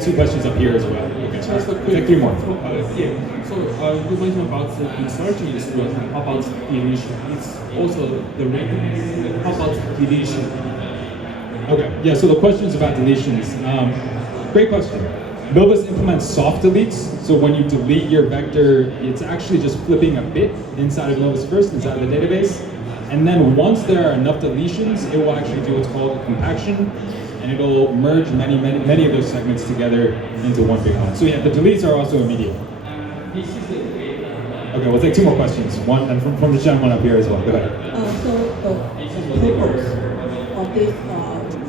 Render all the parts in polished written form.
Two questions up here as well. Okay. Just a Take quick. three more. So you mentioned about the insertion is real time. How about deletion? It's also the rate. How about deletion? Okay. Yeah. So the question is about deletions. Great question. Milvus implements soft deletes. So when you delete your vector, it's actually just flipping a bit inside of Milvus first, inside of the database. And then once there are enough deletions, it will actually do what's called a compaction, and it'll merge many of those segments together into one big one. So yeah, the deletes are also immediate. Okay, we'll take two more questions. One and from the gentleman up here as well. Go ahead. So the purpose of this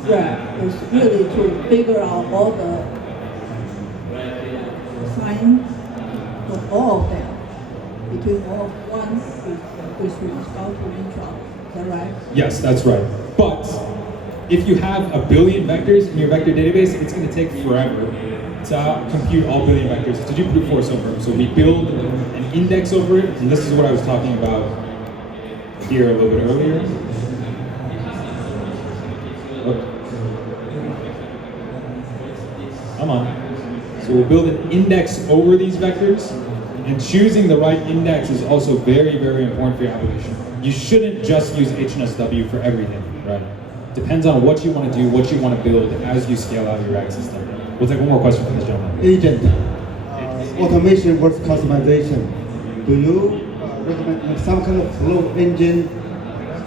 RAG is really to figure out all the sign of all of them between all one which responds to each other. Is that right? Yes, that's right. But if you have a billion vectors in your vector database, it's going to take forever to compute all billion vectors, to do brute force over them. So we build an index over it, and this is what I was talking about here a little bit earlier. Come on. So we'll build an index over these vectors, and choosing the right index is also very, very important for your application. You shouldn't just use HNSW for everything, right? Depends on what you want to do, what you want to build as you scale out your RAG system. We'll take one more question from this gentleman. Agent, automation versus customization. Do you recommend some kind of flow engine,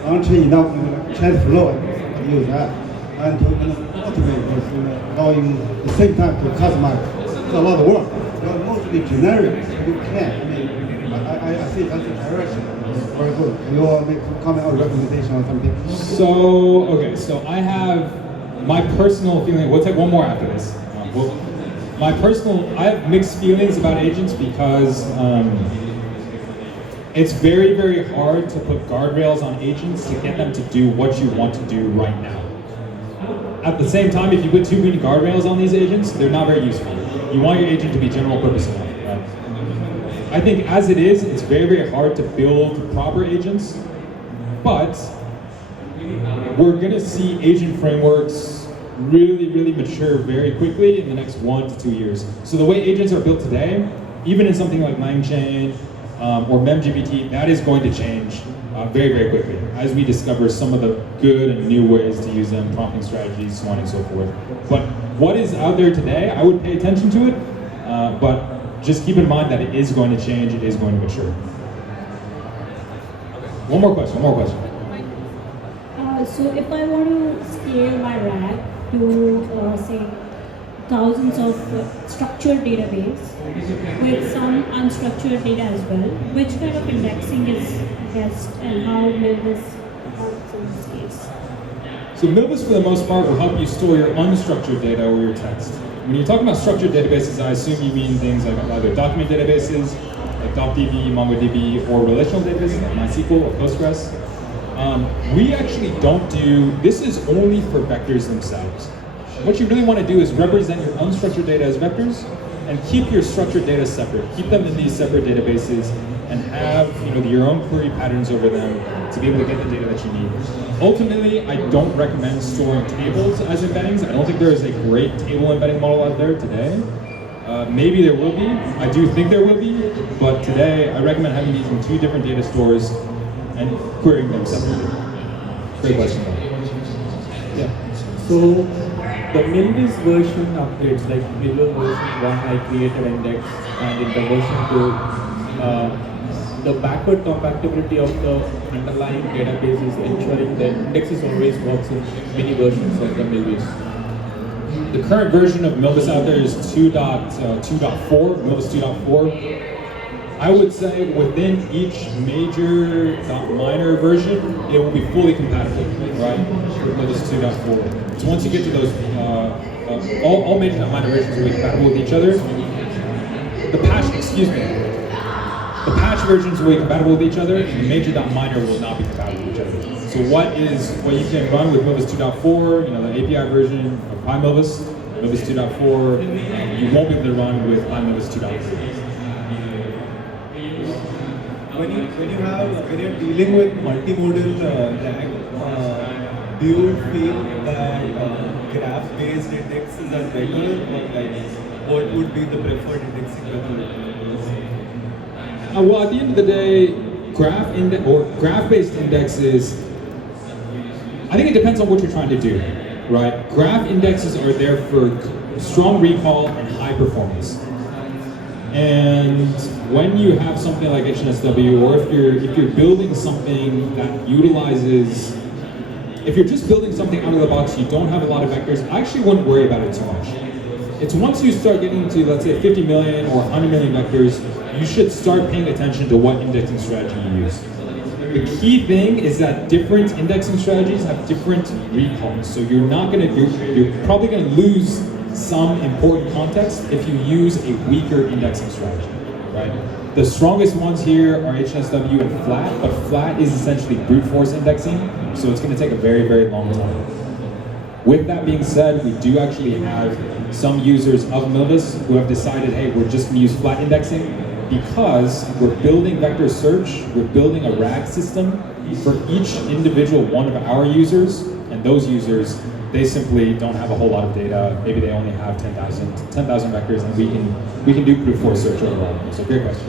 untrain enough chat flow and use that, and to automate this, allowing at the same time to customize? It's a lot of work. You're mostly generic. You can. I mean, I see that's the direction. Very good. Can you make some comment or recommendation on something? So I have my personal feeling. We'll take one more after this. I have mixed feelings about agents because it's very, very hard to put guardrails on agents to get them to do what you want to do right now. At the same time, if you put too many guardrails on these agents, they're not very useful. You want your agent to be general purpose enough, right? I think as it is, it's very, very hard to build proper agents, but we're gonna see agent frameworks really, really mature very quickly in the next 1 to 2 years. So the way agents are built today, even in something like LangChain or MemGPT, that is going to change very, very quickly as we discover some of the good and new ways to use them, prompting strategies, so on and so forth. But what is out there today, I would pay attention to it, but just keep in mind that it is going to change, it is going to mature. One more question. So if I want to scale my RAG to, say, thousands of structured database with some unstructured data as well, which kind of indexing is best and how will this help in this case? So Milvus, for the most part, will help you store your unstructured data or your text. When you're talking about structured databases, I assume you mean things like either document databases, like DocDB, MongoDB, or relational databases like MySQL or Postgres. We actually don't do, this is only for vectors themselves. What you really want to do is represent your unstructured data as vectors and keep your structured data separate. Keep them in these separate databases and have your own query patterns over them to be able to get the data that you need. Ultimately, I don't recommend storing tables as embeddings. I don't think there is a great table embedding model out there today. Maybe there will be. I do think there will be. But today, I recommend having these in 2 different data stores and querying them separately. Great question. Yeah. So the Milvus version updates, like Milvus version 1, I created index, and in the version 2, the backward compatibility of the underlying database is ensuring that indexes always works in many versions of the Milvus. The current version of Milvus out there is 2.4, Milvus 2.4. I would say within each major minor version, it will be fully compatible, right, with Milvus 2.4. So once you get to those, all major minor versions will be compatible with each other. The patch versions will be compatible with each other, and the major.minor will not be compatible with each other. So what you can run with Milvus 2.4, the API version of PyMilvus, Milvus 2.4, you won't be able to run with PyMilvus 2.3. When you're dealing with multimodal RAG, do you feel that graph-based indexes are better, or like what would be the preferred indexing method? Well, at the end of the day, graph-based indexes, I think it depends on what you're trying to do, right? Graph indexes are there for strong recall and high performance. And when you have something like HNSW, or if you're building something that utilizes, if you're just building something out of the box, you don't have a lot of vectors, I actually wouldn't worry about it too much. It's once you start getting to, let's say, 50 million or 100 million vectors, you should start paying attention to what indexing strategy you use. The key thing is that different indexing strategies have different recalls, so you're probably gonna lose some important context if you use a weaker indexing strategy, right? The strongest ones here are HNSW and flat, but flat is essentially brute force indexing, so it's gonna take a very, very long time. With that being said, we do actually have some users of Milvus who have decided, hey, we're just gonna use flat indexing because we're building vector search, we're building a RAG system for each individual one of our users, and those users, they simply don't have a whole lot of data. Maybe they only have 10,000 vectors, and we can do brute force search overall. So great question.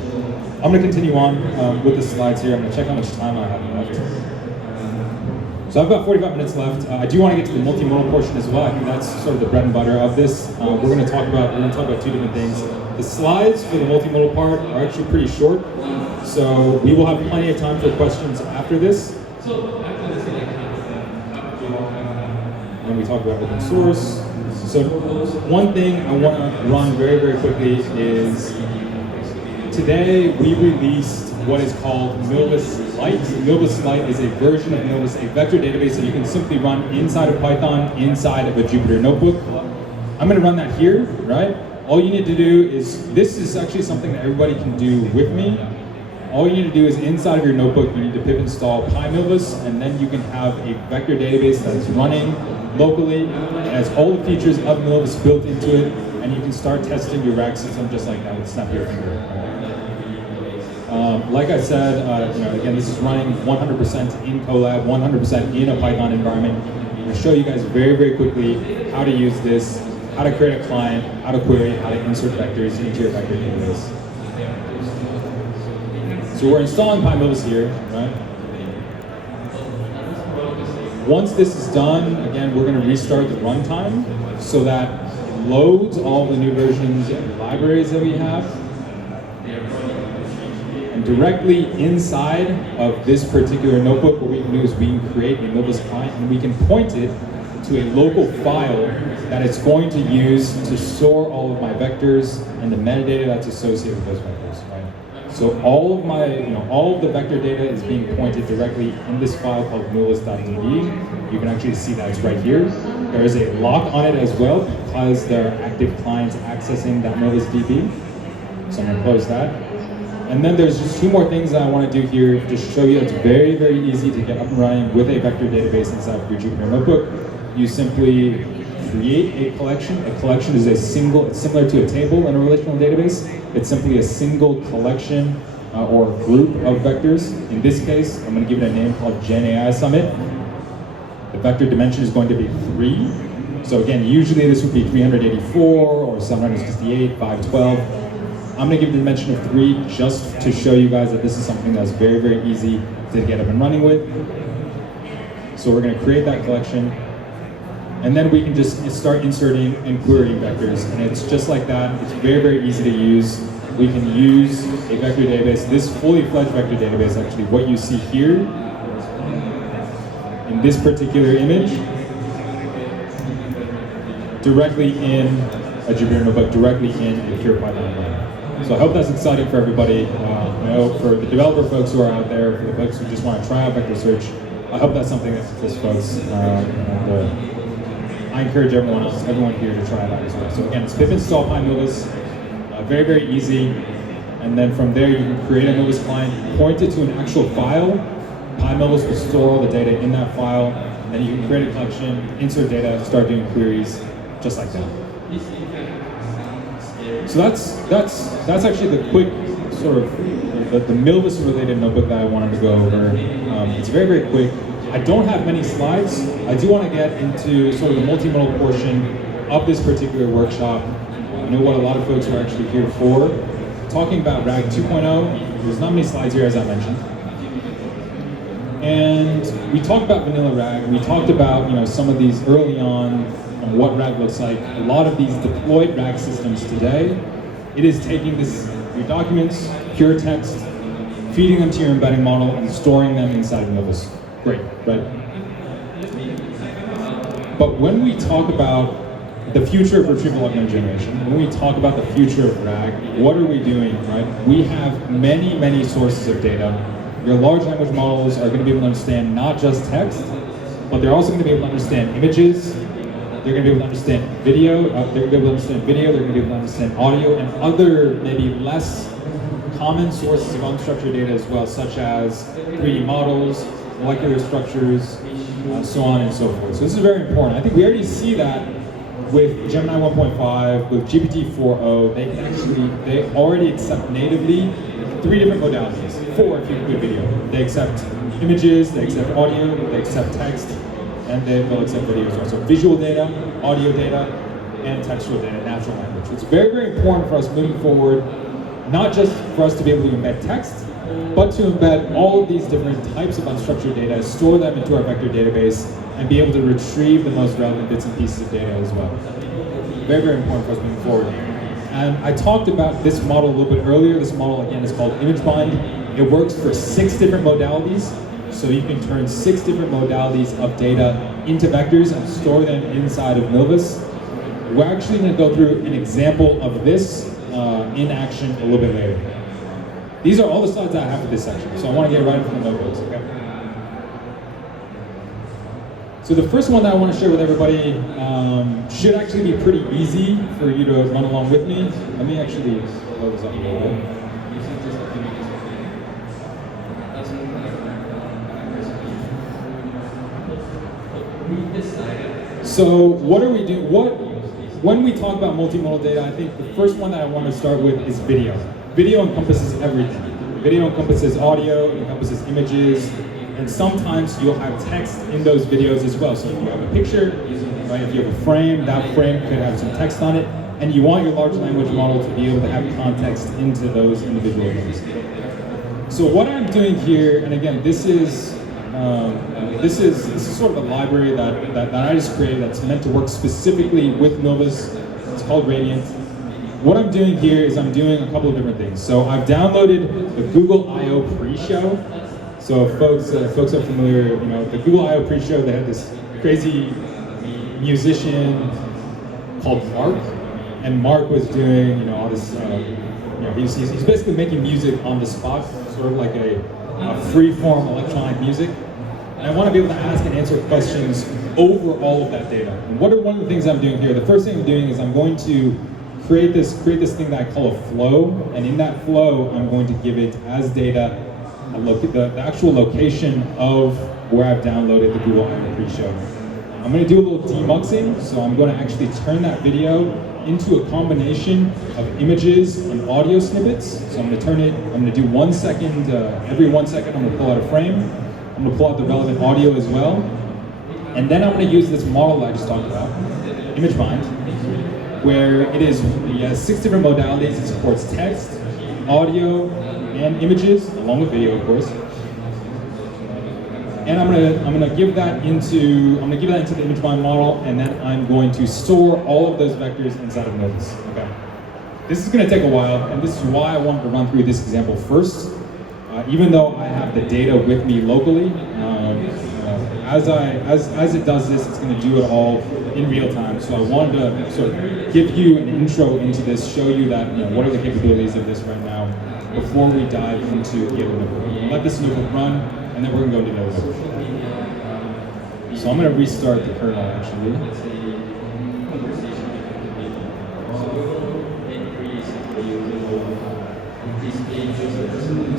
I'm gonna continue on with the slides here. I'm gonna check how much time I have left. So I've got 45 minutes left. I do want to get to the multimodal portion as well. I think that's sort of the bread and butter of this. We're going to talk about two different things. The slides for the multimodal part are actually pretty short, so we will have plenty of time for questions after this. When we talk about open source. So one thing I want to run very, very quickly is today we released what is called Milvus Lite. Milvus Lite is a version of Milvus, a vector database that you can simply run inside of Python, inside of a Jupyter notebook. I'm going to run that here, right? All you need to do is, this is actually something that everybody can do with me. All you need to do is inside of your notebook, you need to pip install PyMilvus, and then you can have a vector database that is running locally. It has all the features of Milvus built into it, and you can start testing your RAG system just like that with snap your finger. Like I said, again, this is running 100% in Colab, 100% in a Python environment. I'm going to show you guys very, very quickly how to use this, how to create a client, how to query, how to insert vectors into your vector database. So we're installing PyMilvus here, right? Once this is done, again, we're going to restart the runtime so that it loads all the new versions and libraries that we have. And directly inside of this particular notebook, what we can do is we can create a Milvus client and we can point it to a local file that it's going to use to store all of my vectors and the metadata that's associated with those vectors, right? So all of my, all of the vector data is being pointed directly in this file called milvus.db. You can actually see that it's right here. There is a lock on it as well because there are active clients accessing that milvus.db. So I'm going to close that. And then there's just two more things that I want to do here to show you it's very, very easy to get up and running with a vector database inside of your Jupyter notebook. You simply create a collection. A collection is it's similar to a table in a relational database. It's simply a single collection or group of vectors. In this case, I'm going to give it a name called GenAI Summit. The vector dimension is going to be 3. So again, usually this would be 384 or 768, 512. I'm going to give the dimension of 3 just to show you guys that this is something that's very, very easy to get up and running with. So we're going to create that collection, and then we can just start inserting and querying vectors, and it's just like that. It's very, very easy to use. We can use a vector database, this fully fledged vector database, actually, what you see here in this particular image, directly in a Jupyter notebook, directly in a pure Python environment. So I hope that's exciting for everybody. I know for the developer folks who are out there, for the folks who just want to try out vector search, I hope that's something that interests folks. I encourage everyone here to try it out as well. So again, it's pip install PyMilvus, very, very easy. And then from there, you can create a Milvus client, point it to an actual file. PyMilvus will store all the data in that file. Then you can create a collection, insert data, start doing queries, just like that. So that's actually the quick sort of the Milvus related notebook that I wanted to go over. It's very, very quick. I don't have many slides. I do want to get into sort of the multimodal portion of this particular workshop. I know what a lot of folks are actually here for. Talking about RAG 2.0, there's not many slides here as I mentioned. And we talked about vanilla RAG. We talked about some of these early on what RAG looks like. A lot of these deployed RAG systems today, it is taking your documents, pure text, feeding them to your embedding model, and storing them inside of Novus. Great, right? But when we talk about the future of retrieval augmented generation, when we talk about the future of RAG, what are we doing, right? We have many, many sources of data. Your large language models are going to be able to understand not just text, but they're also going to be able to understand images. They're going to be able to understand video. They're going to be able to understand video. They're going to be able to understand audio and other maybe less common sources of unstructured data as well, such as 3D models, molecular structures, so on and so forth. So this is very important. I think we already see that with Gemini 1.5, with GPT-4o, they already accept natively 3 different modalities, 4 if you include video. They accept images, they accept audio, they accept text, and they will accept video as well. So visual data, audio data, and textual data, natural language. It's very, very important for us moving forward, not just for us to be able to embed text, but to embed all of these different types of unstructured data, store them into our vector database, and be able to retrieve the most relevant bits and pieces of data as well. Very, very important for us moving forward. And I talked about this model a little bit earlier. This model, again, is called ImageBind. It works for 6 different modalities. So you can turn 6 different modalities of data into vectors and store them inside of Novus. We're actually going to go through an example of this in action a little bit later. These are all the slides I have for this section, so I want to get right into the notebooks, okay? So the first one that I want to share with everybody should actually be pretty easy for you to run along with me. Let me actually load this up a little bit. So what are we doing? When we talk about multimodal data, I think the first one that I want to start with is video. Video encompasses everything. Video encompasses audio, it encompasses images, and sometimes you'll have text in those videos as well. So if you have a picture, right, if you have a frame, that frame could have some text on it, and you want your large language model to be able to have context into those individual things. So what I'm doing here, and again, this is sort of a library that I just created that's meant to work specifically with Novus. It's called Radiant. What I'm doing here is I'm doing a couple of different things. So I've downloaded the Google I/O pre-show. So if folks are familiar, the Google I/O pre-show, they had this crazy musician called Mark, and Mark was doing all this. He's basically making music on the spot, sort of like a free-form electronic music. And I want to be able to ask and answer questions over all of that data. And one of the things I'm doing here? The first thing I'm doing is I'm going to create this thing that I call a flow, and in that flow, I'm going to give it as data the actual location of where I've downloaded the Google I/O pre-show. I'm going to do a little demuxing, so I'm going to actually turn that video into a combination of images and audio snippets. So I'm going to do 1 second, every 1 second I'm going to pull out a frame. I'm going to pull out the relevant audio as well. And then I'm going to use this model that I just talked about, ImageBind, where it has 6 different modalities. It supports text, audio, and images, along with video, of course. And I'm gonna give that into the ImageBind model, and then I'm going to store all of those vectors inside of Novus. Okay. This is going to take a while, and this is why I wanted to run through this example first. Even though I have the data with me locally, as it does this, it's going to do it all in real time. So I wanted to sort of give you an intro into this, show you that what are the capabilities of this right now before we dive into the other notebook. I'm going to let this notebook run, and then we're going to go to the other notebook. So I'm going to restart the kernel actually.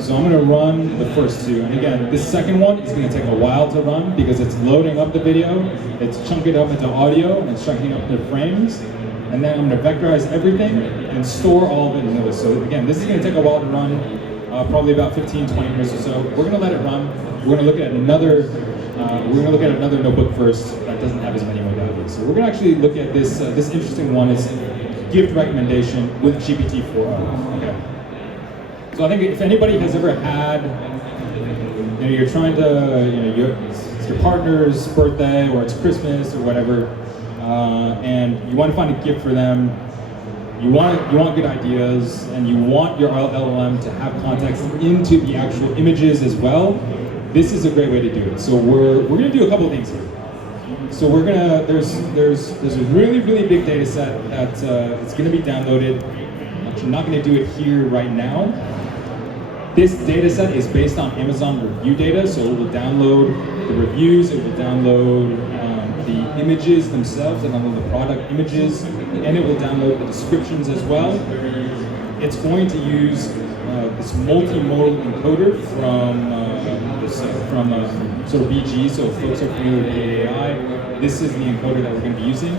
So I'm going to run the first 2, and again, this second one is going to take a while to run because it's loading up the video, it's chunking it up into audio, and it's chunking up into frames, and then I'm going to vectorize everything and store all of it in Zilliz. So again, this is going to take a while to run. probably about 15, 20 minutes or so. We're going to let it run. We're going to look at another. We're going to look at another notebook first that doesn't have as many modalities. So we're going to actually look at this. This interesting one is gift recommendation with GPT-4o. Okay. So I think if anybody has ever had, you're trying to, it's your partner's birthday or it's Christmas or whatever, and you want to find a gift for them. You want good ideas, and you want your LLM to have context into the actual images as well. This is a great way to do it. So we're going to do a couple of things here. So we're gonna there's a really big data set that it's going to be downloaded. I'm actually not going to do it here right now. This data set is based on Amazon review data, so it will download the reviews, it will download the images themselves, and download the product images, and it will download the descriptions as well. It's going to use this multimodal encoder from sort of BG, so if folks are familiar with AI, this is the encoder that we're going to be using.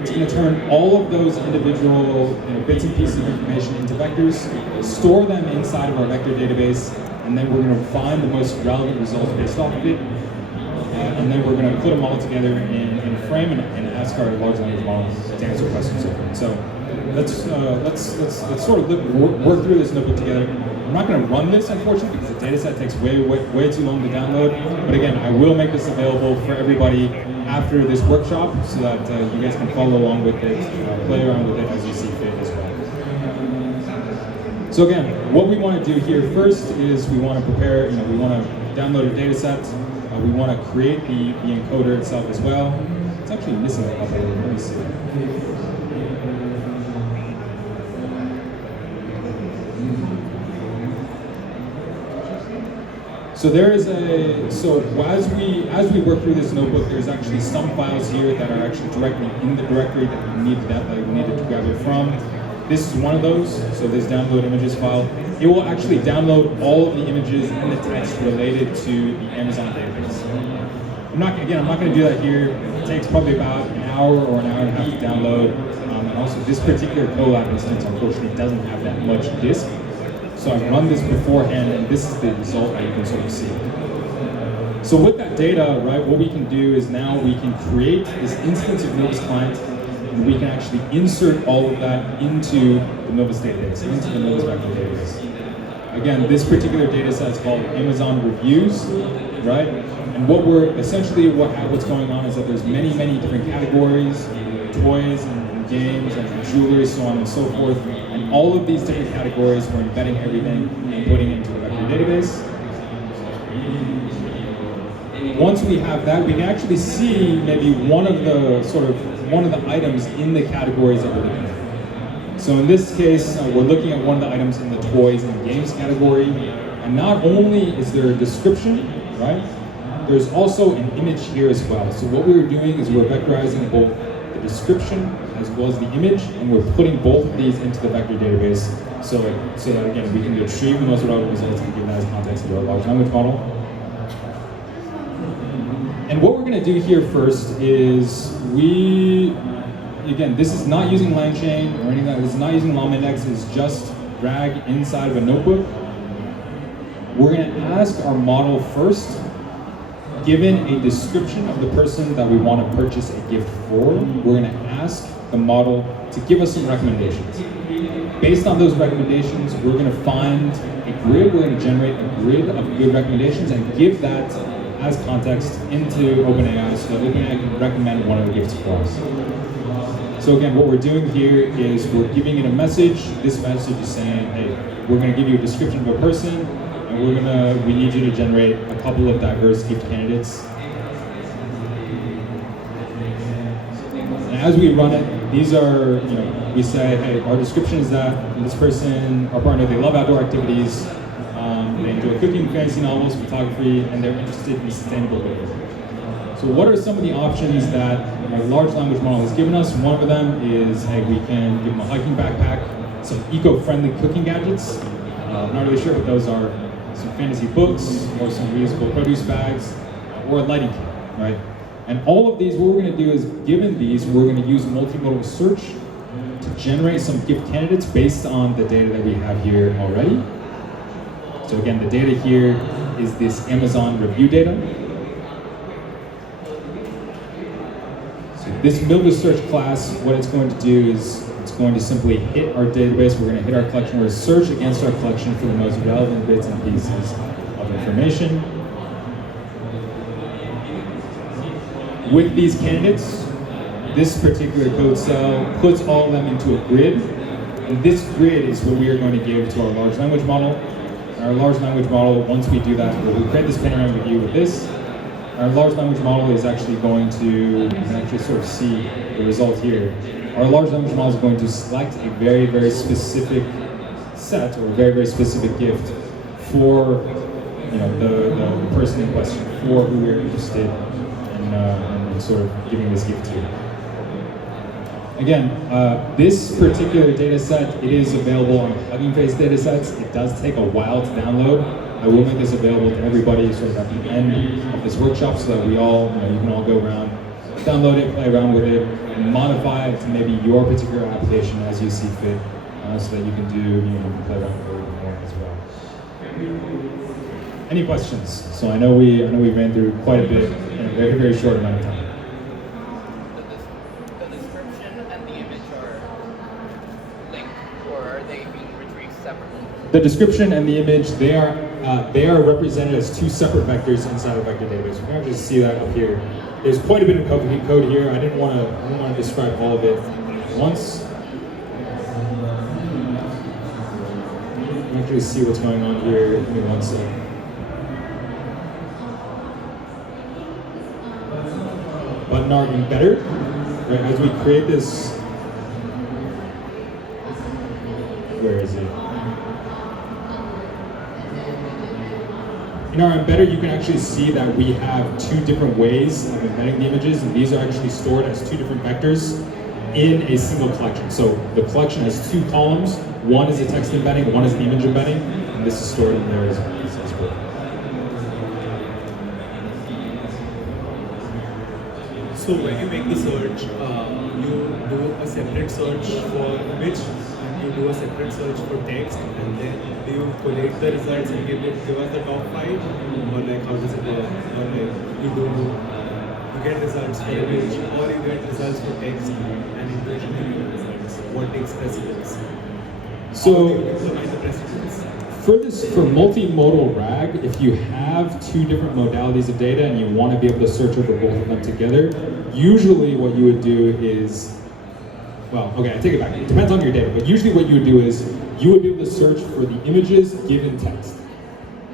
It's going to turn all of those individual bits and pieces of information into vectors, store them inside of our vector database, and then we're going to find the most relevant results based off of it. And then we're going to put them all together in a frame and ask our large language model to answer questions over it. So let's sort of work through this notebook together. I'm not going to run this, unfortunately, because the data set takes way too long to download. But again, I will make this available for everybody after this workshop so that you guys can follow along with it, play around with it as you see fit as well. So again, what we want to do here first is we want to prepare, we want to download a data set. We want to create the encoder itself as well. It's actually missing a couple. Let me see. So there is as we work through this notebook, there's actually some files here that are actually directly in the directory that we needed to grab it from. This is one of those. So this download images file. It will actually download all of the images in the text related to the Amazon database. I'm not going to do that here. It takes probably about an hour or an hour and a half to download. And also, this particular Colab instance, unfortunately, doesn't have that much disk. So I've run this beforehand, and this is the result that you can sort of see. So with that data, right, what we can do is now we can create this instance of Novus client, and we can actually insert all of that into the Novus database, into the Novus vector database. Again, this particular data set is called Amazon Reviews, right? And what's going on is that there's many different categories, toys and games and jewelry, so on and so forth. And all of these different categories, we're embedding everything and putting it into the vector database. Once we have that, we can actually see maybe one of the items in the categories that we're looking at. So in this case, we're looking at one of the items in the toys and games category. And not only is there a description, right? There's also an image here as well. So what we're doing is we're vectorizing both the description as well as the image, and we're putting both of these into the vector database so that again, we can retrieve the most relevant results and give that as context to our large language model. And what we're going to do here first is this is not using LangChain or anything like that. This is not using LlamaIndex. It's just RAG inside of a notebook. We're going to ask our model first, given a description of the person that we want to purchase a gift for, we're going to ask the model to give us some recommendations. Based on those recommendations, we're going to find a grid. We're going to generate a grid of good recommendations and give that as context into OpenAI so that OpenAI can recommend one of the gifts for us. So again, what we're doing here is we're giving it a message. This message is saying, hey, we're going to give you a description of a person, and we need you to generate a couple of diverse gift candidates. And as we run it, these are, we say, hey, our description is that this person, our partner, they love outdoor activities, they enjoy cooking, fantasy novels, photography, and they're interested in sustainable living. So what are some of the options that our large language model has given us? One of them is, hey, we can give them a hiking backpack, some eco-friendly cooking gadgets. I'm not really sure what those are. Some fantasy books, or some reusable produce bags, or a lighting kit, right? And all of these, what we're going to do is, given these, we're going to use multimodal search to generate some gift candidates based on the data that we have here already. So again, the data here is this Amazon review data. So this Milva search class, what it's going to do is it's going to simply hit our database. We're going to hit our collection. We're going to search against our collection for the most relevant bits and pieces of information. With these candidates, this particular code cell puts all of them into a grid. And this grid is what we are going to give to our large language model. Our large language model, once we do that, we'll create this panoramic view with this. Our large language model is actually going to, you can actually sort of see the result here. Our large language model is going to select a very, very specific set or a very, very specific gift for the person in question, for who we're interested in sort of giving this gift to. Again, this particular data set, it is available on Hugging Face data sets. It does take a while to download. I will make this available to everybody sort of at the end of this workshop so that we all, you can all go around, download it, play around with it, and modify it to maybe your particular application as you see fit, so that you can do, you can play around with it a little more as well. Any questions? So I know we ran through quite a bit in a very, very short amount of time. The description and the image are linked, or are they being retrieved separately? The description and the image, they are represented as two separate vectors inside the vector database. We're going to just see that up here. There's quite a bit of code here. I didn't want to describe all of it at once. You can actually see what's going on here. Give me one second. But in our embedder, right, as we create this, where is it? In our embedder, you can actually see that we have two different ways of embedding the images, and these are actually stored as two different vectors in a single collection. So the collection has two columns. One is a text embedding, one is the image embedding, and this is stored in there as well. So when you make the search, you do a separate search for image, and you do a separate search for text, and then do you collate the results and give us the top 5, or like how does it work? Or like you get results for image, or you get results for text, and in between you get results. What takes precedence? So how do you implement the precedence? for multimodal RAG, if you have two different modalities of data and you want to be able to search over both of them together, usually what you would do is, well, okay, I take it back. It depends on your data, but usually what you would do is you would be able to search for the images given text.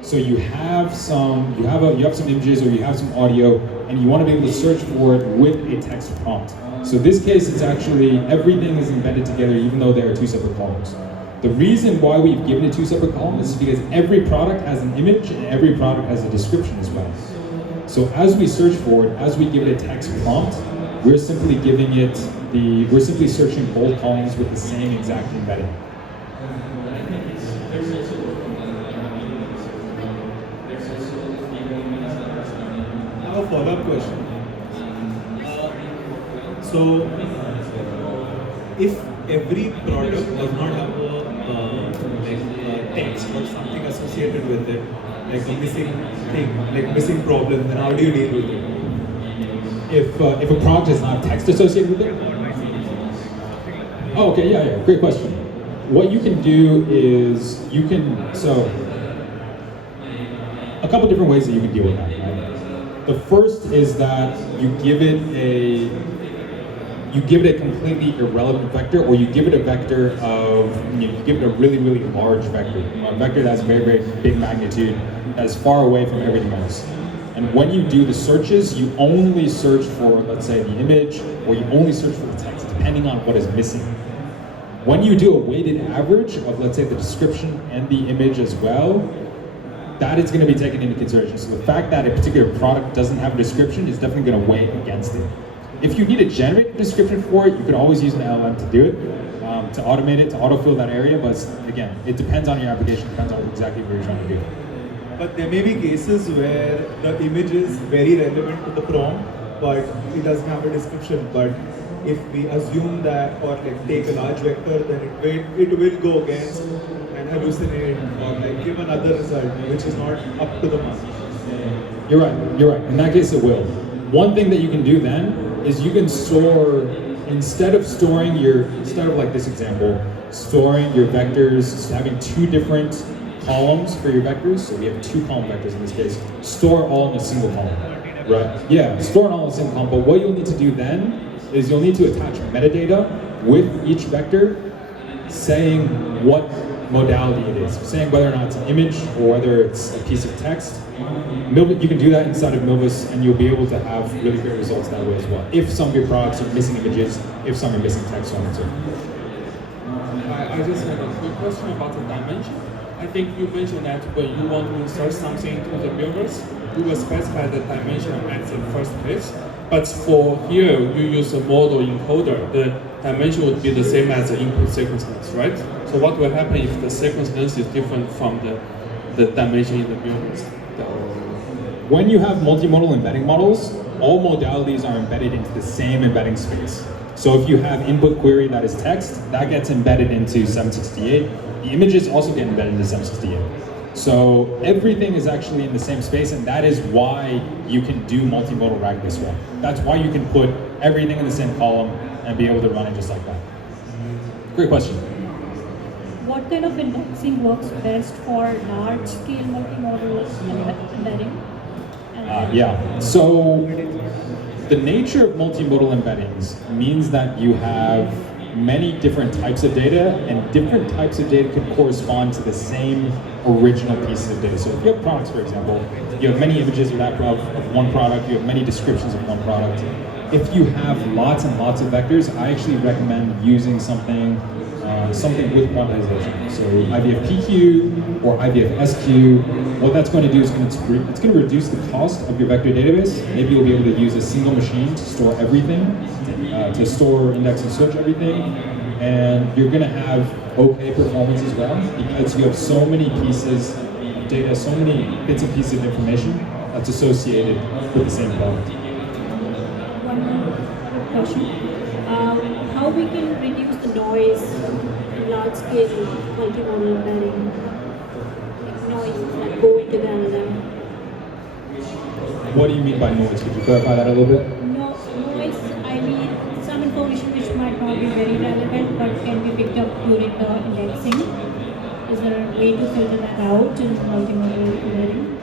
So you have some images or you have some audio, and you want to be able to search for it with a text prompt. So in this case, it's actually everything is embedded together, even though there are two separate columns. The reason why we've given it two separate columns is because every product has an image and every product has a description as well. So as we search for it, as we give it a text prompt, we're simply searching both columns with the same exact embedding. I have a follow-up question. So, if every product does not have a text or something associated with it, like a missing thing, like missing problem, then how do you deal with it? If a product does not have text associated with it? Oh, okay, yeah, great question. What you can do is a couple different ways that you can deal with that, right? The first is that you give it a completely irrelevant vector, or you give it a vector of, you give it a really, really large vector, a vector that's very, very big magnitude, that is far away from everything else. And when you do the searches, you only search for, let's say, the image, or you only search for the text, depending on what is missing. When you do a weighted average of, let's say, the description and the image as well, that is going to be taken into consideration. So the fact that a particular product doesn't have a description is definitely going to weigh against it. If you need to generate a description for it, you could always use an LLM to do it, to automate it, to autofill that area. But again, it depends on your application, depends on exactly what you're trying to do. But there may be cases where the image is very relevant to the prompt, but it doesn't have a description. But if we assume that, or like take a large vector, then it will go against and hallucinate or like give another result which is not up to the mark. You're right. In that case, it will. One thing that you can do then is you can store, instead of like this example, storing your vectors, having two different columns for your vectors, so we have two column vectors in this case, store all in a single column, right? Yeah, store it all in a single column, but what you'll need to do then is you'll need to attach metadata with each vector saying what modality it is, saying whether or not it's an image or whether it's a piece of text. You can do that inside of Milvus, and you'll be able to have really great results that way as well. If some of your products are missing images, if some are missing text, so on and so forth. I just had a quick question about the dimension. I think you mentioned that when you want to insert something into the Milvus, you will specify the dimension at the first place. But for here, you use a model encoder. The dimension would be the same as the input sequence length, right? So what will happen if the sequence length is different from the dimension in the Milvus? When you have multimodal embedding models, all modalities are embedded into the same embedding space. So if you have input query that is text, that gets embedded into 768. The images also get embedded into 768. So everything is actually in the same space, and that is why you can do multimodal RAG this way. That's why you can put everything in the same column and be able to run it just like that. Great question. What kind of indexing works best for large-scale multimodal embedding? So the nature of multimodal embeddings means that you have many different types of data, and different types of data can correspond to the same original pieces of data. So if you have products, for example, you have many images of one product, you have many descriptions of one product. If you have lots and lots of vectors, I actually recommend using something with quantization. So IVF PQ or IVF SQ, what that's going to do is it's going to reduce the cost of your vector database. Maybe you'll be able to use a single machine to store everything, to store, index, and search everything. And you're going to have okay performance as well, because you have so many pieces of data, so many bits and pieces of information that's associated with the same product. One more quick question. How we can reduce the noise in large-scale multimodal embedding? Like noise that go into the LLM. What do you mean by noise? Could you clarify that a little bit? No, noise, I mean some information which might not be very relevant but can be picked up during the indexing. Is there a way to filter that out in multimodal embedding?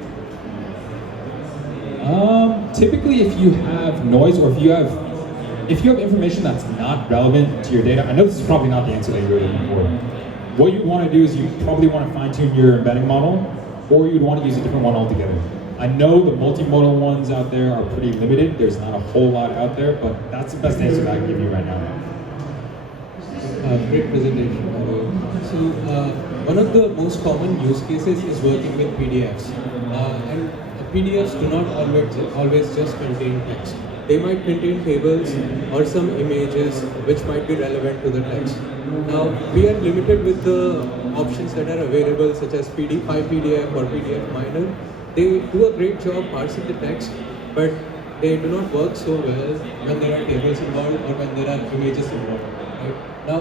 Typically, if you have noise, or if you have information that's not relevant to your data, I know this is probably not the answer that you're looking for. What you want to do is you probably want to fine-tune your embedding model, or you'd want to use a different one altogether. I know the multimodal ones out there are pretty limited. There's not a whole lot out there, but that's the best answer that I can give you right now. Great presentation. One of the most common use cases is working with PDFs. And PDFs do not always just contain text. They might contain tables or some images which might be relevant to the text. Now, we are limited with the options that are available, such as PyPDF or PDF Miner. They do a great job parsing the text, but they do not work so well when there are tables involved or when there are images involved. Right? Now,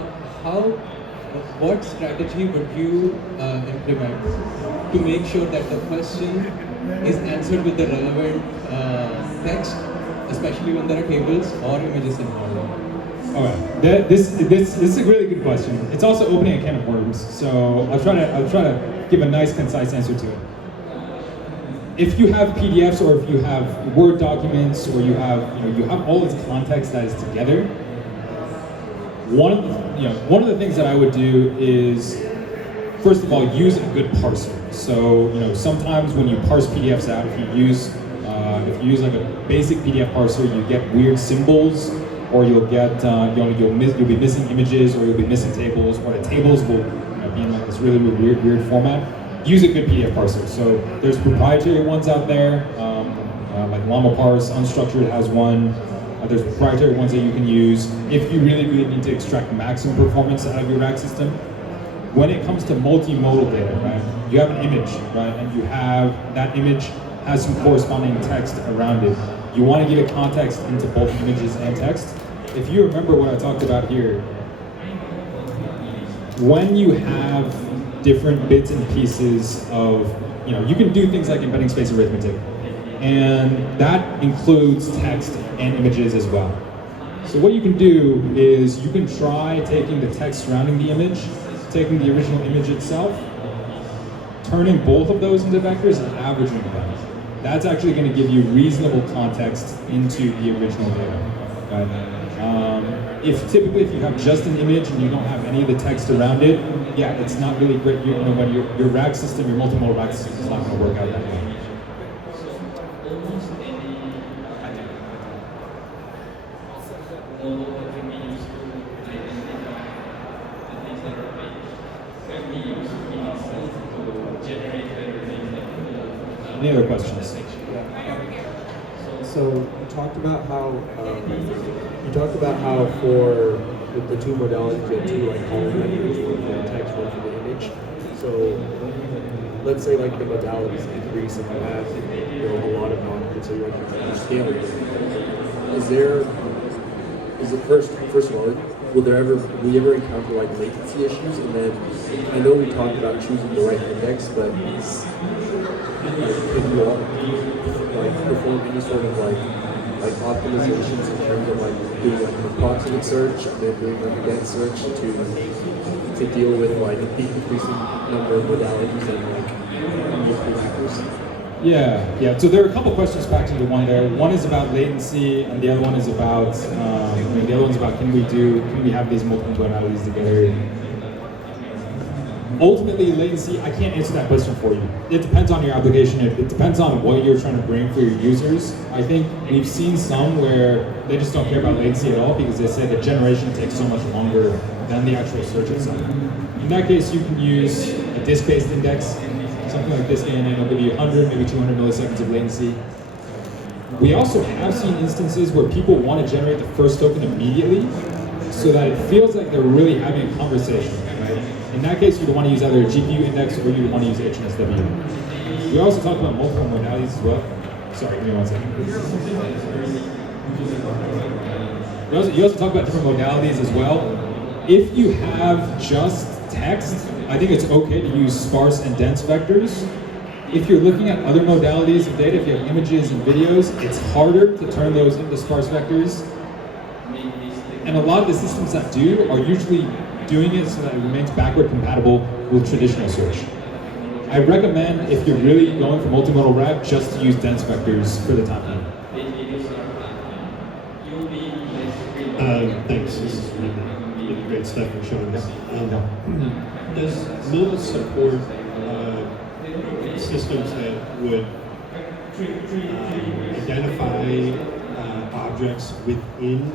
what strategy would you implement to make sure that the question is answered with the relevant text, especially when there are tables or images involved? All right, this is a really good question. It's also opening a can of worms, so I'll try to give a nice, concise answer to it. If you have PDFs, or if you have Word documents, or you have all this context that is together, one of the things that I would do is, first of all, use a good parser. So sometimes when you parse PDFs out, if you use like a basic PDF parser, you get weird symbols, or you'll get you'll be missing images, or you'll be missing tables, or the tables will be in like this really weird format. Use a good PDF parser. So there's proprietary ones out there, like LlamaParse, Unstructured has one. There's proprietary ones that you can use if you really need to extract maximum performance out of your RAG system. When it comes to multimodal data, right, you have an image, right, and you have that image has some corresponding text around it. You want to give it context into both images and text. If you remember what I talked about here, when you have different bits and pieces of, you can do things like embedding space arithmetic, and that includes text and images as well. So what you can do is you can try taking the text surrounding the image, taking the original image itself, turning both of those into vectors and averaging them. That's actually going to give you reasonable context into the original data. Right? If you have just an image and you don't have any of the text around it, yeah, it's not really great. When your RAG system, your multimodal RAG system is not going to work out that way. Any other questions? So you talked about how for the two modalities you have two like column vectors, one for the text, one for the image. So let's say like the modalities increase and you have a lot of non-hits, so you're scaling. Is it first of all, will you ever encounter like latency issues? And then I know we talked about choosing the right index, but can you all perform any sort of like optimizations in terms of like doing like an approximate search and then doing like a dense search to deal with like the increasing number of modalities and like multiple factors? Yeah. So there are a couple questions packed into one there. One is about latency, and the other one is about can we have these multiple modalities together? Ultimately, latency, I can't answer that question for you. It depends on your application. It depends on what you're trying to bring for your users. I think we've seen some where they just don't care about latency at all because they say the generation takes so much longer than the actual search itself. In that case, you can use a disk-based index, something like this, and it'll give you 100, maybe 200 milliseconds of latency. We also have seen instances where people want to generate the first token immediately so that it feels like they're really having a conversation, right? In that case, you'd want to use either a GPU index or you'd want to use HNSW. We also talk about multiple modalities as well. Sorry, give me 1 second. You also talk about different modalities as well. If you have just text, I think it's okay to use sparse and dense vectors. If you're looking at other modalities of data, if you have images and videos, it's harder to turn those into sparse vectors. And a lot of the systems that do are usually doing it so that it remains backward compatible with traditional search. I recommend, if you're really going for multimodal RAG, just to use dense vectors for the time being. Thanks. This is really great stuff you're showing us. Does Zilliz support systems that would identify objects within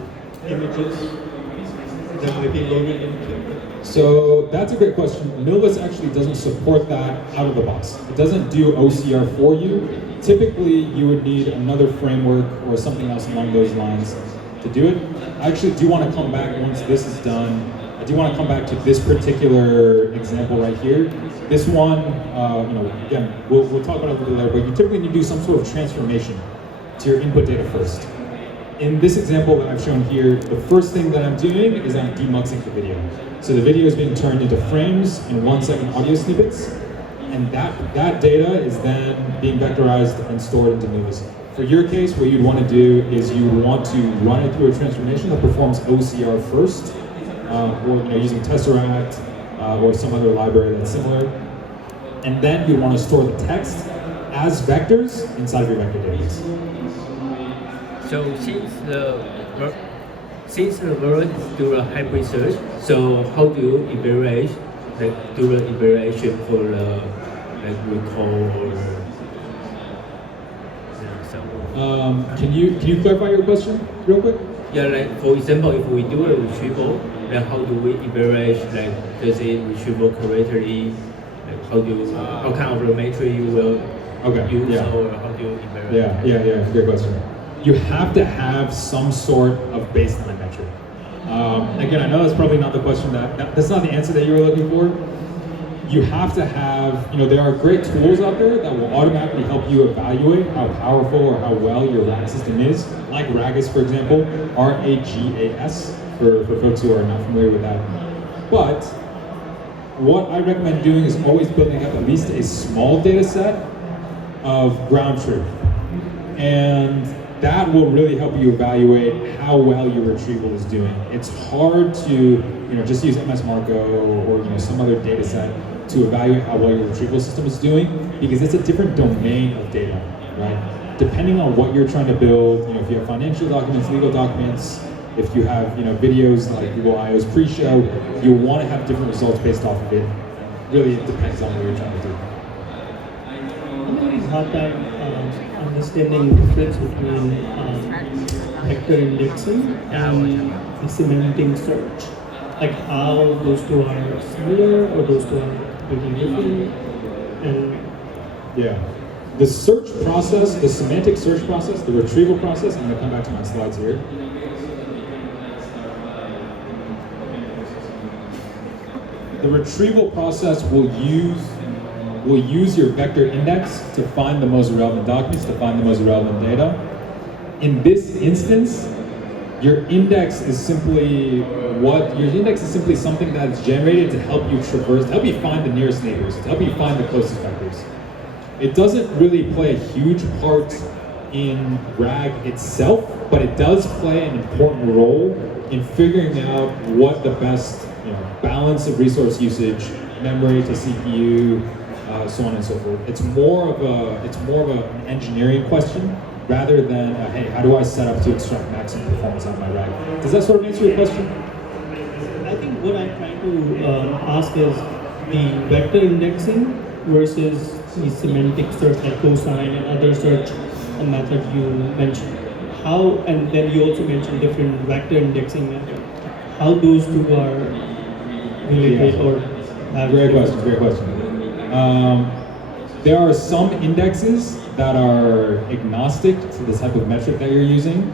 images that might be loaded into? So that's a great question. Zilliz actually doesn't support that out of the box. It doesn't do OCR for you. Typically, you would need another framework or something else along those lines to do it. I actually do want to come back once this is done. I do want to come back to this particular example right here. This one, again, we'll talk about it a little bit later, but you typically need to do some sort of transformation to your input data first. In this example that I've shown here, the first thing that I'm doing is I'm demuxing the video. So the video is being turned into frames and 1 second audio snippets, and that data is then being vectorized and stored into Zilliz. For your case, what you'd want to do is you want to run it through a transformation that performs OCR first, or using Tesseract or some other library that's similar, and then you want to store the text as vectors inside of your vector database. So since the world do a hybrid search, so how do you evaluate, do the evaluation for the recall or Can you clarify your question real quick? Yeah, for example, if we do a retrieval, how do we evaluate? Does it retrieval correctly? How kind of metric you will use, or how do you evaluate? Yeah. Great question. You have to have some sort of baseline metric. Again, I know that's probably not the question that's not the answer that you were looking for. You have to have, there are great tools out there that will automatically help you evaluate how powerful or how well your RAG system is, like RAGAS, for example, RAGAS, for folks who are not familiar with that. But what I recommend doing is always building up at least a small data set of ground truth. And that will really help you evaluate how well your retrieval is doing. It's hard to just use MS Marco or some other data set to evaluate how well your retrieval system is doing, because it's a different domain of data, right? Depending on what you're trying to build, if you have financial documents, legal documents, if you have videos like Google I/O's pre-show, you want to have different results based off of it. Really, it depends on what you're trying to do. I'm having a hard time understanding the difference between vector indexing and the semantic search. Like how those two are similar or those two are completely different. And yeah, the search process, the semantic search process, the retrieval process, I'm going to come back to my slides here. The retrieval process will use your vector index to find the most relevant documents, to find the most relevant data. In this instance, your index is simply something that's generated to help you traverse, to help you find the nearest neighbors, to help you find the closest vectors. It doesn't really play a huge part in RAG itself, but it does play an important role in figuring out what the best balance of resource usage, memory to CPU, so on and so forth. It's more of an engineering question rather than hey, how do I set up to extract maximum performance out of my RAG? Does that sort of answer your question? I think what I'm trying to ask is the vector indexing versus the semantic search like cosine and other search methods you mentioned. How, and then you also mentioned different vector indexing methods. How those two are related or have Great question. There are some indexes that are agnostic to the type of metric that you're using,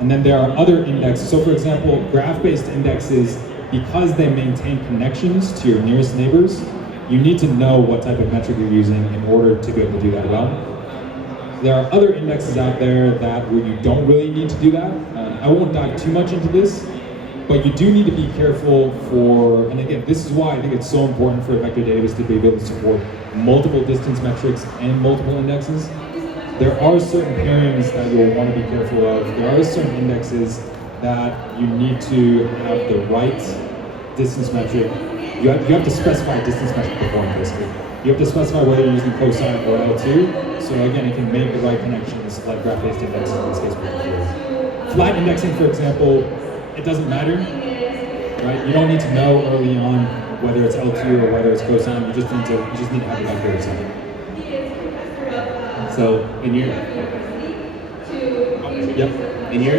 and then there are other indexes. So for example, graph-based indexes, because they maintain connections to your nearest neighbors, you need to know what type of metric you're using in order to be able to do that well. There are other indexes out there where you don't really need to do that. I won't dive too much into this, but you do need to be careful for, and again, this is why I think it's so important for a vector database to be able to support multiple distance metrics and multiple indexes. There are certain pairings that you'll want to be careful of. There are certain indexes that you need to have the right distance metric. You have to specify a distance metric before, basically. You have to specify whether you're using cosine or L2. So again, it can make the right connections like graph-based indexing in this case. Flat indexing, for example, it doesn't matter, right? You don't need to know early on whether it's L2 or whether it's cosine. You just need to have the vector itself. So in your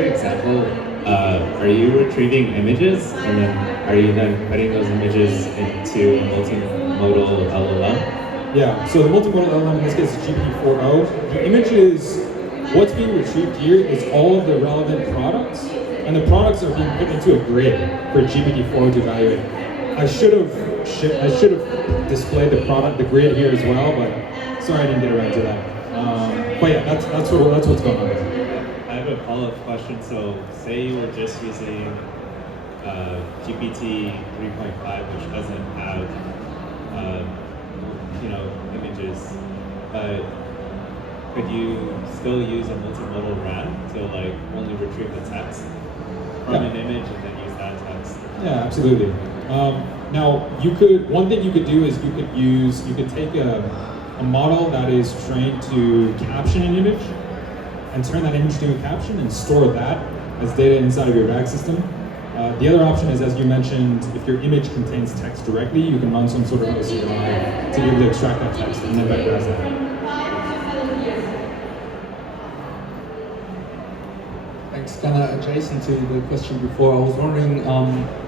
example, are you retrieving images and then are you then putting those images into a multimodal LLM? Yeah, so the multimodal LLM in this case is GPT-4o. The images, what's being retrieved here is all of the relevant products, and the products are being put into a grid for GPT-4o to evaluate. I should have displayed the grid here as well, but sorry I didn't get around to that. But yeah, that's what's going on there. I have a follow-up question. So say you were just using GPT 3.5, which doesn't have images, but could you still use a multimodal RAG to like only retrieve the text from an image and then use that text? Yeah, absolutely. Now, one thing you could do is you could take a model that is trained to caption an image and turn that image to a caption and store that as data inside of your RAG system. The other option is, as you mentioned, if your image contains text directly, you can run some sort of OCI to be able to extract that text and then vectorize that. Thanks. Kind of adjacent to the question before, I was wondering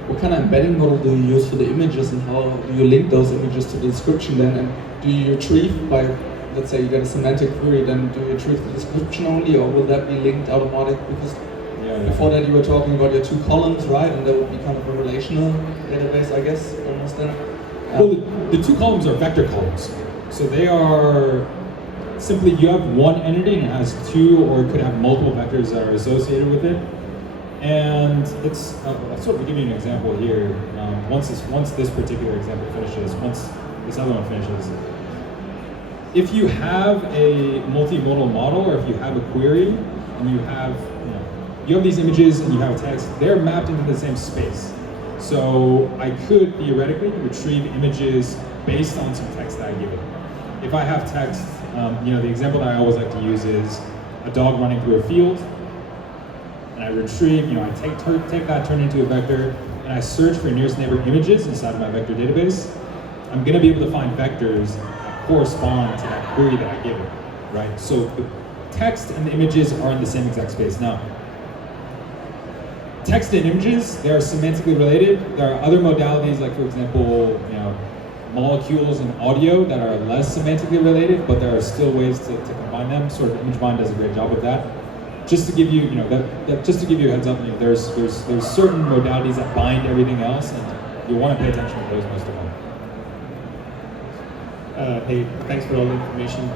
what kind of embedding model do you use for the images and how do you link those images to the description then? And do you retrieve by, let's say you get a semantic query, then do you retrieve the description only, or will that be linked automatic? Because before that you were talking about your two columns, right? And that would be kind of a relational database, I guess, almost then. Well, the two columns are vector columns. So they are simply, you have one entity and it has two, or it could have multiple vectors that are associated with it. And it's, I'll sort of give you an example here. Once this particular example finishes, once this other one finishes, if you have a multimodal model, or if you have a query, and you have these images and you have a text, they're mapped into the same space. So I could theoretically retrieve images based on some text that I give it. If I have text, the example that I always like to use is a dog running through a field, and I retrieve, I take that, turn it into a vector, and I search for nearest neighbor images inside of my vector database. I'm going to be able to find vectors that correspond to that query that I give it, right? So the text and the images are in the same exact space. Now, text and images, they are semantically related. There are other modalities, like for example, molecules and audio that are less semantically related, but there are still ways to combine them. Sort of ImageBind does a great job of that. Just to give you, just to give you a heads up, there's certain modalities that bind everything else, and you'll want to pay attention to those most of all. Hey, thanks for all the information.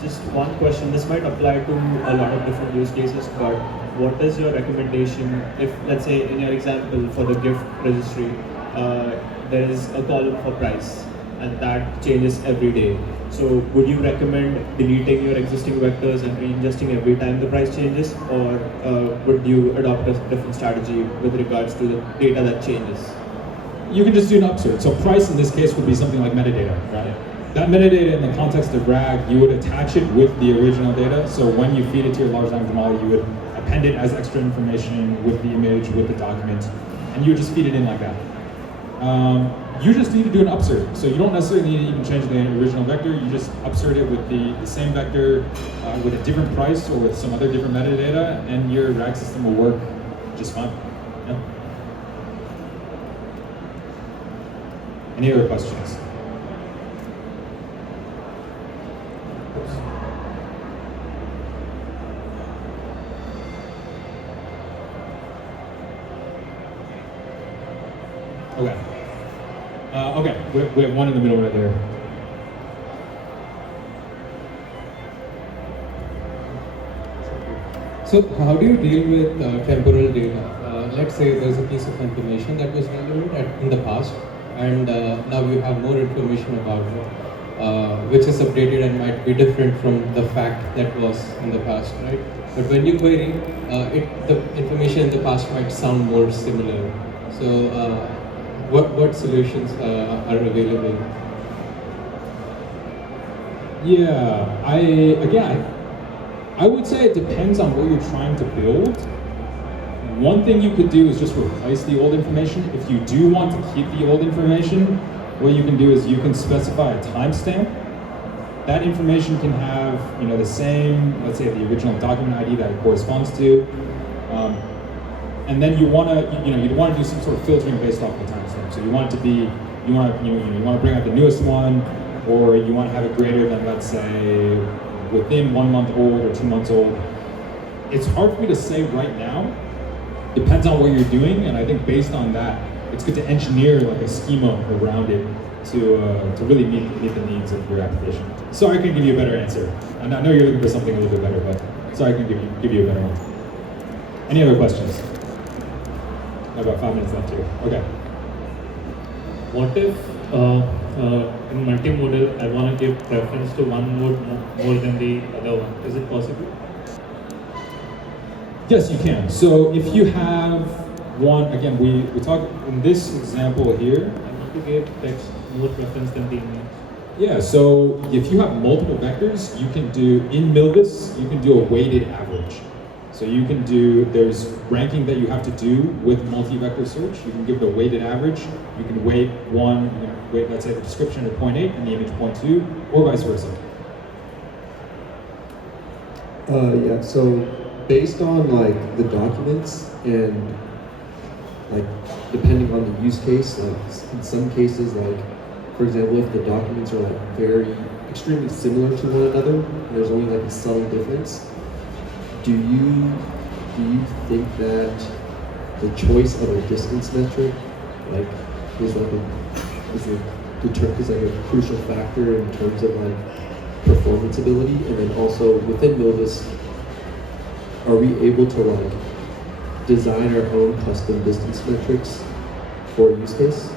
Just one question. This might apply to a lot of different use cases, but what is your recommendation if, let's say, in your example for the gift registry, there is a column for price, and that changes every day. So would you recommend deleting your existing vectors and re-ingesting every time the price changes, or would you adopt a different strategy with regards to the data that changes? You can just do an upsert. So price in this case would be something like metadata, right? That metadata in the context of RAG, you would attach it with the original data. So when you feed it to your large language model, you would append it as extra information with the image, with the document, and you would just feed it in like that. You just need to do an upsert. So you don't necessarily need to even change the original vector. You just upsert it with the same vector with a different price or with some other different metadata, and your RAG system will work just fine. Yeah. Any other questions? Okay. Okay, we have one in the middle right there. So how do you deal with temporal data? Let's say there's a piece of information that was relevant in the past, and now you have more information about it, which is updated and might be different from the fact that was in the past, right? But when you query, the information in the past might sound more similar. So what solutions are available? Yeah, I would say it depends on what you're trying to build. One thing you could do is just replace the old information. If you do want to keep the old information, what you can do is you can specify a timestamp. That information can have the same, let's say the original document ID that it corresponds to. And then you want to do some sort of filtering based off the timestamp. So you want it to be, you want to bring out the newest one, or you want to have it greater than, let's say, within 1 month old or 2 months old. It's hard for me to say right now. Depends on what you're doing, and I think based on that, it's good to engineer like a schema around it to really meet the needs of your application. Sorry, I can give you a better answer. And I know you're looking for something a little bit better, but sorry, I can give you a better one. Any other questions? About 5 minutes left here. Okay. What if in multimodal I want to give preference to one mode more than the other one? Is it possible? Yes, you can. So if you have one, again, we talk in this example here. I want to give text more preference than the image. Yeah, so if you have multiple vectors, you can do, in Milvus, you can do a weighted average. So you can do, there's ranking that you have to do with multi-vector search. You can give the weighted average. You can weight one, let's say the description at 0.8 and the image 0.2, or vice versa. Yeah, so based on like the documents and like depending on the use case, like in some cases, like for example, if the documents are like very extremely similar to one another, there's only like a subtle difference. Do you think that the choice of a distance metric like is like a crucial factor in terms of like performance ability? And then also within Milvus, are we able to like design our own custom distance metrics for use case?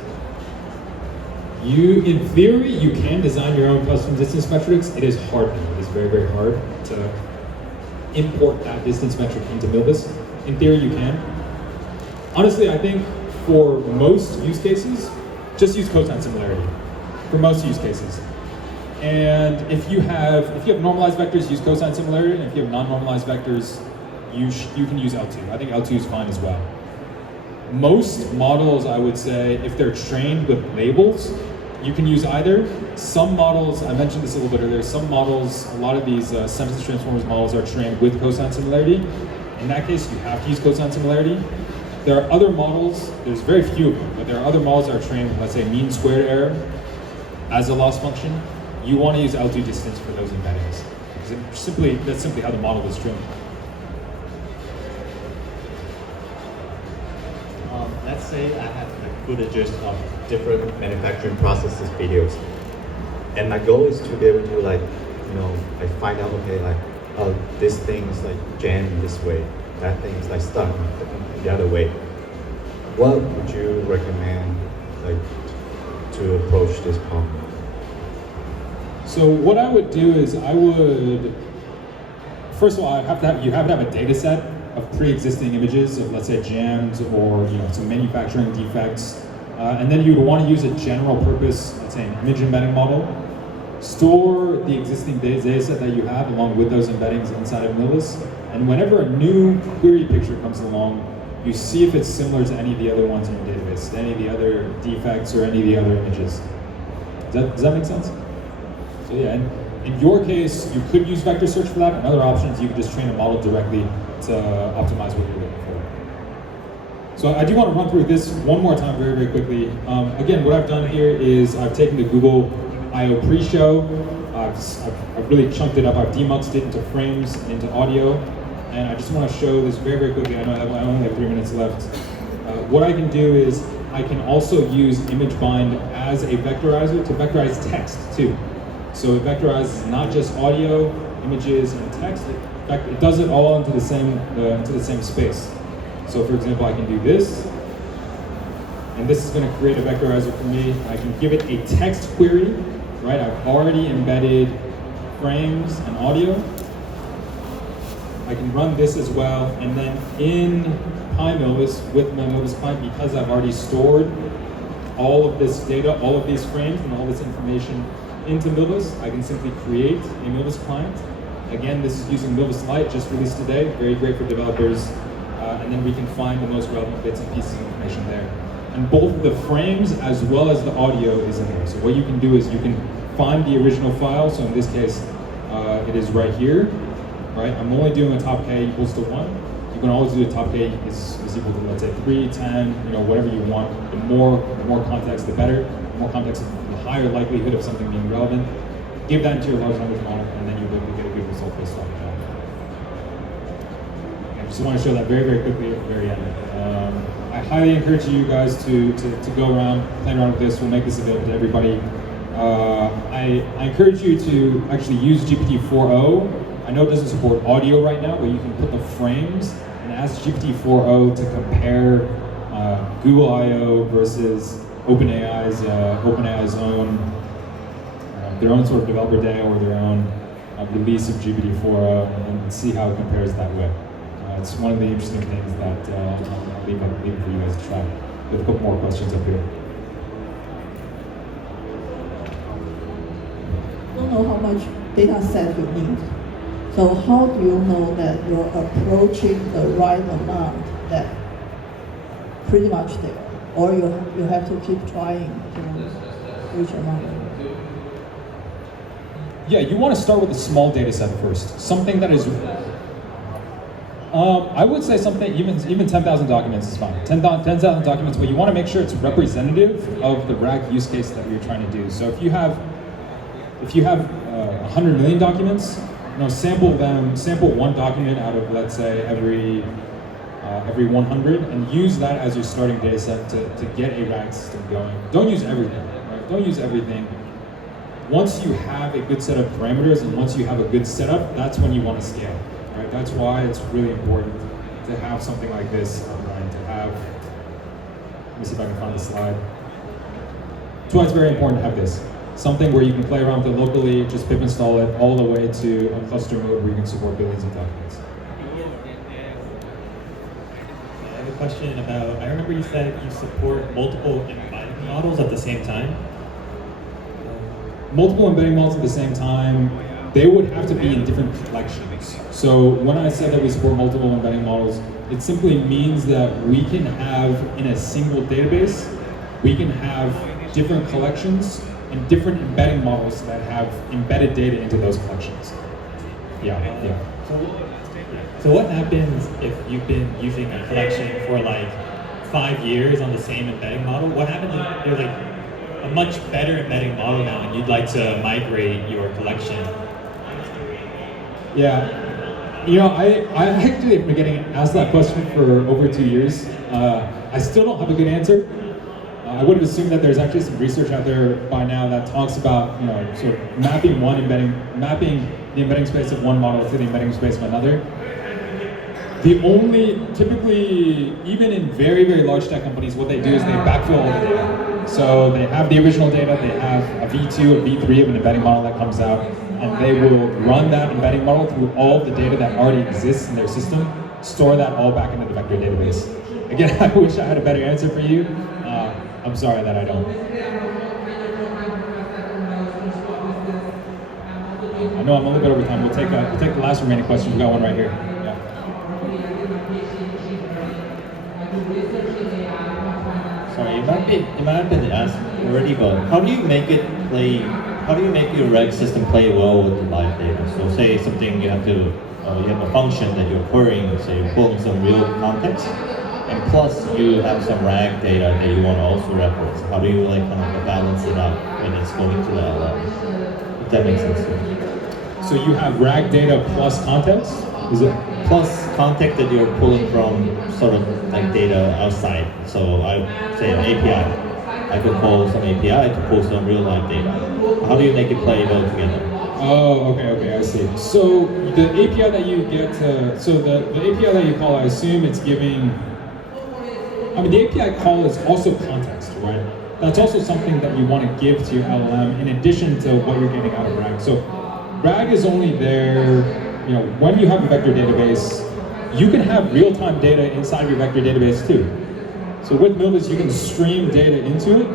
In theory, you can design your own custom distance metrics. It is hard. It is very, very hard to import that distance metric into Milvus. In theory, you can. Honestly, I think for most use cases, just use cosine similarity. For most use cases. And if you have normalized vectors, use cosine similarity. And if you have non-normalized vectors, you can use L2. I think L2 is fine as well. Most models, I would say, if they're trained with labels, you can use either. Some models, I mentioned this a little bit earlier, some models, a lot of these sentence transformers models are trained with cosine similarity. In that case, you have to use cosine similarity. There are other models, there's very few of them, but there are other models that are trained with, let's say, mean squared error as a loss function. You want to use L2 distance for those embeddings. That's simply how the model was trained. Let's say I have a good gist of different manufacturing processes videos, and my goal is to be able to like find out, okay, like, oh, this thing is like jammed this way, that thing is like stuck the other way. What would you recommend like to approach this problem? So what I would do is first of all, you have to have a data set of pre-existing images of, let's say, jams or some manufacturing defects, and then you would want to use a general purpose, let's say, an image embedding model. Store the existing data set that you have along with those embeddings inside of Zilliz, and whenever a new query picture comes along, you see if it's similar to any of the other ones in your database, any of the other defects or any of the other images. Does that make sense? So yeah, in your case, you could use vector search for that, and other options, you could just train a model directly to optimize what you're looking for. So I do want to run through this one more time very, very quickly. Again, what I've done here is I've taken the Google I/O pre-show, I've really chunked it up, I've demuxed it into frames, into audio, and I just want to show this very, very quickly. I know I only have 3 minutes left. What I can do is I can also use image bind as a vectorizer to vectorize text too. So it vectorizes not just audio, images, and text. In fact, it does it all into the same space. So for example, I can do this, and this is going to create a vectorizer for me. I can give it a text query, right? I've already embedded frames and audio. I can run this as well, and then in PyMilvus, with my Milvus client, because I've already stored all of this data, all of these frames, and all this information into Milvus, I can simply create a Milvus client. Again, this is using Milvus Lite, just released today, very great for developers, and then we can find the most relevant bits and pieces of information there. And both the frames as well as the audio is in there. So what you can do is you can find the original file, so in this case, it is right here, right? I'm only doing a top K equals to 1. You can always do a top K is equal to, let's say, 3, 10, whatever you want. The more context, the better. The more context, the higher likelihood of something being relevant. Give that into your large language model, and then you'll be able to get a good result based off of that. I just want to show that very, very quickly at the very end. I highly encourage you guys to go around, play around with this. We'll make this available to everybody. I encourage you to actually use GPT-4o. I know it doesn't support audio right now, but you can put the frames and ask GPT-4o to compare Google I/O versus OpenAI's own their own sort of developer day or their own release of GPT-4o, and see how it compares that way. It's one of the interesting things that I'll leave it for you guys to try. We have a couple more questions up here. You don't know how much data set you need. So how do you know that you're approaching the right amount that pretty much there? Or you have to keep trying to reach amount? Yeah, you want to start with a small data set first. Something that is, I would say something, even 10,000 documents is fine. 10,000 documents, but you want to make sure it's representative of the RAG use case that you're trying to do. So if you have 100 million documents, sample one document out of, let's say, every 100, and use that as your starting data set to get a RAG system going. Don't use everything, right? Don't use everything. Once you have a good set of parameters and once you have a good setup, that's when you want to scale, right? That's why it's really important to have something like this online, to have, let me see if I can find the slide. That's why it's very important to have this. Something where you can play around with it locally, just pip install it all the way to a cluster mode where you can support billions of documents. I have a question about, I remember you said you support multiple embedding models at the same time. Multiple embedding models at the same time, they would have to be in different collections. So when I said that we support multiple embedding models, it simply means that we can have, in a single database, we can have different collections and different embedding models that have embedded data into those collections. Yeah. So what happens if you've been using a collection for like 5 years on the same embedding model? What happens if there's like a much better embedding model now and you'd like to migrate your collection? Yeah. You know, I actually have been getting asked that question for over 2 years. I still don't have a good answer. I would have assumed that there's actually some research out there by now that talks about, you know, sort of mapping the embedding space of one model to the embedding space of another. Typically, even in very, very large tech companies, what they do is they backfill all the data. So they have the original data, they have a V2 or V3 of an embedding model that comes out, and they will run that embedding model through all of the data that already exists in their system, store that all back into the vector database. Again, I wish I had a better answer for you. I'm sorry that I don't. I know I'm a little bit over time. We'll take the last remaining question. We've got one right here. Yeah. Sorry, it might have been asked already, but how do you make your RAG system play well with the live data? So say something you have a function that you're querying, say you're pulling some real context, and plus you have some RAG data that you want to also reference. How do you like kind of balance it out when it's going to the LLM? If that makes sense to you. So you have RAG data plus context? Is it? Plus context that you're pulling from sort of like data outside. So I say an API. I could call some API to pull some real life data. How do you make it play well together? Oh, okay, I see. So the API that you get the API that you call, I assume it's giving, the API call is also context, right? That's also something that you want to give to your LLM in addition to what you're getting out of RAG. So RAG is only there, when you have a vector database, you can have real-time data inside your vector database too. So with Milvus, you can stream data into it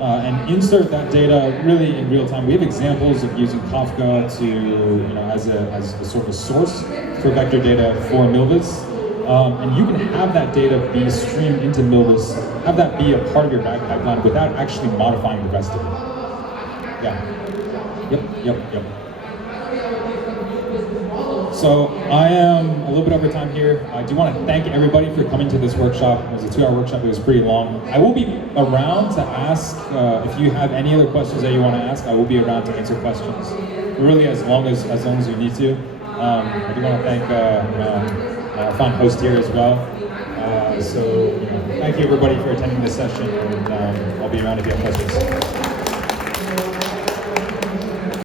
and insert that data really in real time. We have examples of using Kafka to, as a sort of source for vector data for Milvus. And you can have that data be streamed into Milvus, have that be a part of your RAG pipeline without actually modifying the rest of it. Yeah. Yep. So I am a little bit over time here. I do want to thank everybody for coming to this workshop. It was a 2-hour workshop. It was pretty long. I will be around to ask if you have any other questions that you want to ask. I will be around to answer questions, really as long as you need to. I do want to thank our fun host here as well. So thank you everybody for attending this session, and I'll be around if you have questions.